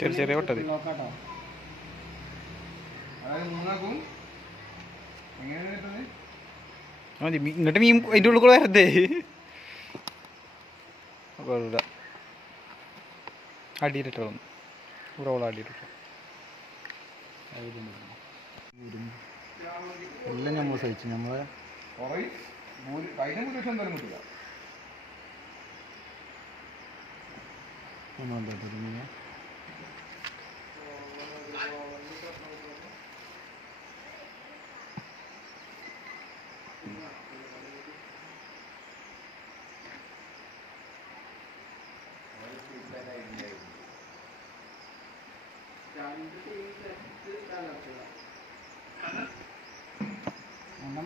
ചെറിയ ചെറിയ വട്ടത് മതി. ഇങ്ങോട്ട് മീൻ അതിൻ്റെ ഉള്ളിൽ കൂടെ വരണ്ടേ? അടിയിലിട്ടോ റോൾ അടിയിലിട്ടോ എല്ലാം നമ്മൾ സഹിച്ചു. നമ്മളെ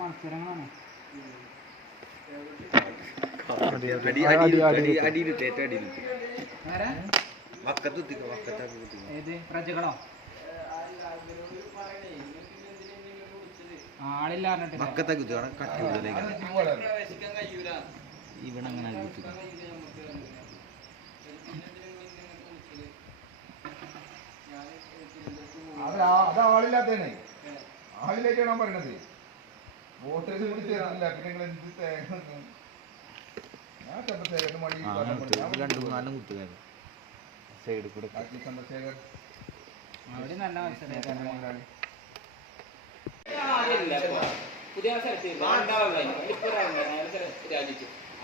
മത്സരങ്ങളാണ്. ആളില്ല ഇവിടെ അങ്ങനെ അത് ആളില്ലാത്തേ ആളിലേക്കാണോ പറയണത്? വോട്ടേഴ്സ് കൂടി ചേർന്നില്ല. പിന്നെ നിങ്ങൾ എന്ത് തേങ്ങ സൈഡിൽ കൂടെ ചന്ദ്രശേഖർ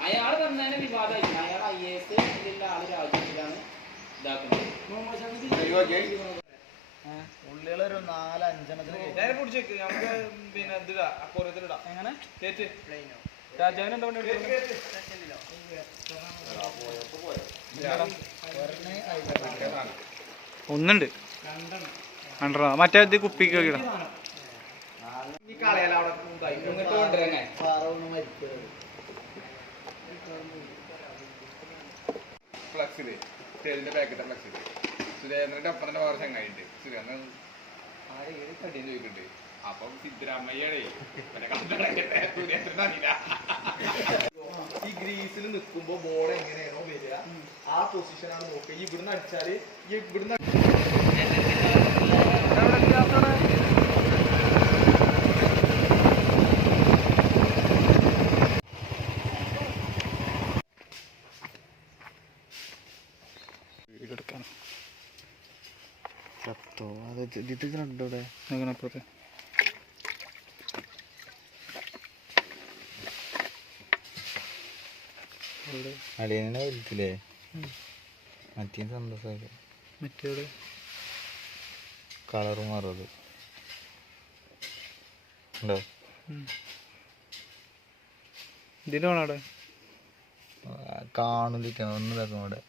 അയാൾ തന്നെ വിവാദമായിരുന്നു. അയാൾ IAS ആള് രാജിച്ചിട്ടാണ് ഇതാക്കുന്നത്. ഉള്ളികളൊരു 4-5 നേരെ പിടിച്ചേക്ക്. നമുക്ക് പിന്നെ എന്തിടാ അക്കോറത്തിലിടാം. എങ്ങനെ രാജാവിന് എന്താ ഒന്നുണ്ട് കണ്ടോ? മറ്റേ ഇത് കുപ്പിക്ക് ഇടാം. ഫ്ലക്സില് സ്റ്റേജിന്റെ ബാക്കിത്തെ ഫ്ലക്സില് സുരേന്ദ്രന്റെ ഒപ്പം തന്നെ വേറെ ചങ്ങായിണ്ട്. സുരേന്ദ്രൻ കടിയും ചോദിക്കുന്നുണ്ട്. അപ്പം സിദ്ധരാമയ്യടേ സുരേന്ദ്രൻ അറിയില്ല. ഈ ഗ്രീസിൽ നിൽക്കുമ്പോ ബോൾ എങ്ങനെയാണോ വരിക ആ പൊസിഷനാണ് നോക്കുക. ഇവിടുന്ന് അടിച്ചാല് ഇവിടുന്ന് ഇത് കണ്ടോ എങ്ങനെ അപ്പുറത്ത് അളിയനെ വലുത്തില്ലേ? മറ്റേ സന്തോഷമായിട്ട് മറ്റേ കളറ് മാറത് ഉണ്ടോ? ഇതിലാണോ അവിടെ കാണില്ല ഒന്നും ഇതാക്കും അവിടെ.